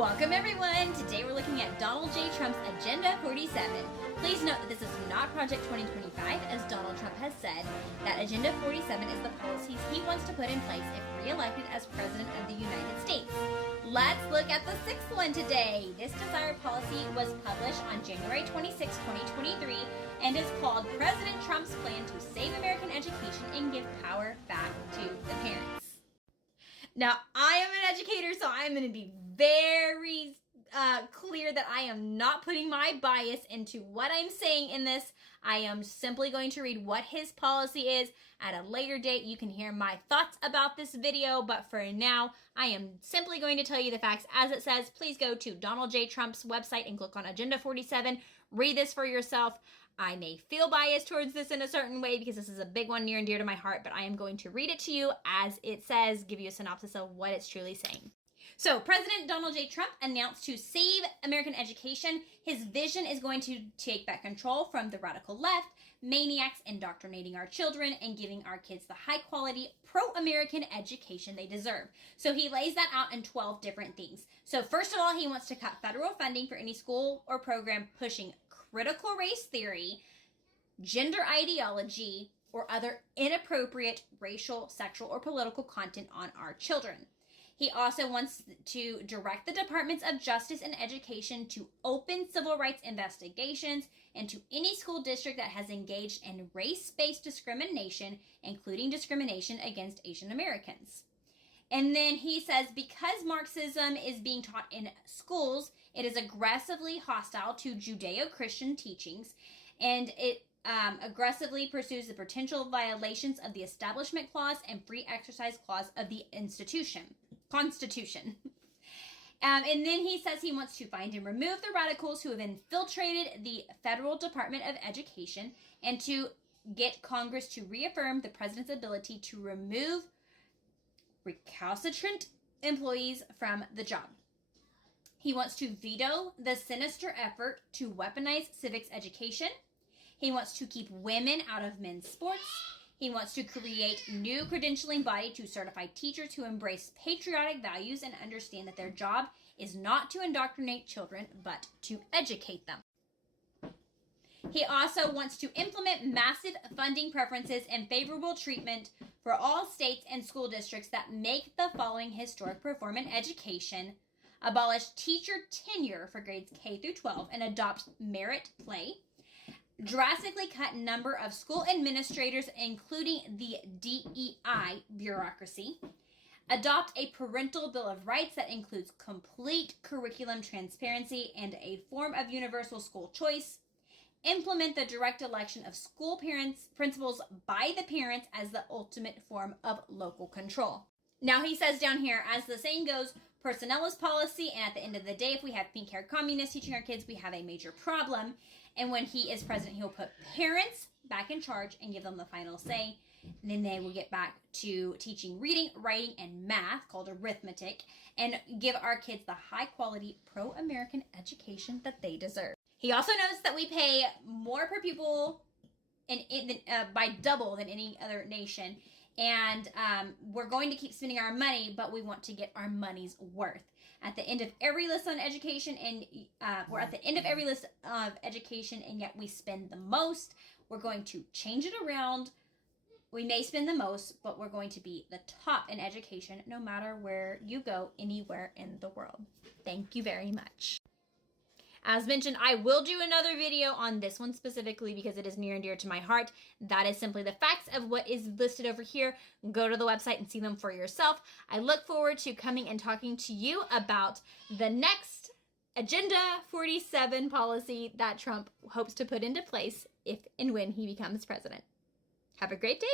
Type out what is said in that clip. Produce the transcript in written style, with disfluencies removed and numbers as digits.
Welcome everyone! Today we're looking at Donald J. Trump's Agenda 47. Please note that this is not Project 2025, as Donald Trump has said that Agenda 47 is the policies he wants to put in place if re-elected as President of the United States. Let's look at the sixth one today. This desired policy was published on January 26, 2023, and is called President Trump's Plan to Save American Education and Give Power Back to the Parents. Now, I am an educator, so I'm going to be very clear that I am not putting my bias into what I'm saying in this. I am simply going to read what his policy is. At a later date, you can hear my thoughts about this video, but for now, I am simply going to tell you the facts as it says. Please go to Donald J. Trump's website and click on Agenda 47. Read this for yourself. I may feel biased towards this in a certain way because this is a big one near and dear to my heart, but I am going to read it to you as it says, give you a synopsis of what it's truly saying. So, President Donald J. Trump announced to save American education. His vision is going to take back control from the radical left, maniacs indoctrinating our children and giving our kids the high-quality, pro-American education they deserve. So he lays that out in 12 different things. So first of all, he wants to cut federal funding for any school or program pushing critical race theory, gender ideology, or other inappropriate racial, sexual, or political content on our children. He also wants to direct the Departments of Justice and Education to open civil rights investigations into any school district that has engaged in race-based discrimination, including discrimination against Asian Americans. And then he says, because Marxism is being taught in schools, it is aggressively hostile to Judeo-Christian teachings, and it aggressively pursues the potential violations of the Establishment Clause and Free Exercise Clause of the Constitution. And then he says he wants to find and remove the radicals who have infiltrated the Federal Department of Education and to get Congress to reaffirm the president's ability to remove recalcitrant employees from the job. He wants to veto the sinister effort to weaponize civics education. He wants to keep women out of men's sports. He wants to create new credentialing body to certify teachers who embrace patriotic values and understand that their job is not to indoctrinate children, but to educate them. He also wants to implement massive funding preferences and favorable treatment for all states and school districts that make the following historic performance education, abolish teacher tenure for grades K through 12 and adopt merit pay, drastically cut number of school administrators, including the DEI bureaucracy, adopt a parental bill of rights that includes complete curriculum transparency and a form of universal school choice, implement the direct election of school principals by the parents as the ultimate form of local control. Now he says down here, as the saying goes, personnel is policy, and at the end of the day, if we have pink-haired communists teaching our kids, we have a major problem. And when he is president, he'll put parents back in charge and give them the final say. And then they will get back to teaching reading, writing, and math, called arithmetic, and give our kids the high-quality pro-American education that they deserve. He also notes that we pay more per pupil by double than any other nation. And we're going to keep spending our money, but we want to get our money's worth. At the end of every list on education, and we're at the end of every list of education, and yet we spend the most. We're going to change it around. We may spend the most, but we're going to be the top in education no matter where you go, anywhere in the world. Thank you very much. As mentioned, I will do another video on this one specifically because it is near and dear to my heart. That is simply the facts of what is listed over here. Go to the website and see them for yourself. I look forward to coming and talking to you about the next Agenda 47 policy that Trump hopes to put into place if and when he becomes president. Have a great day.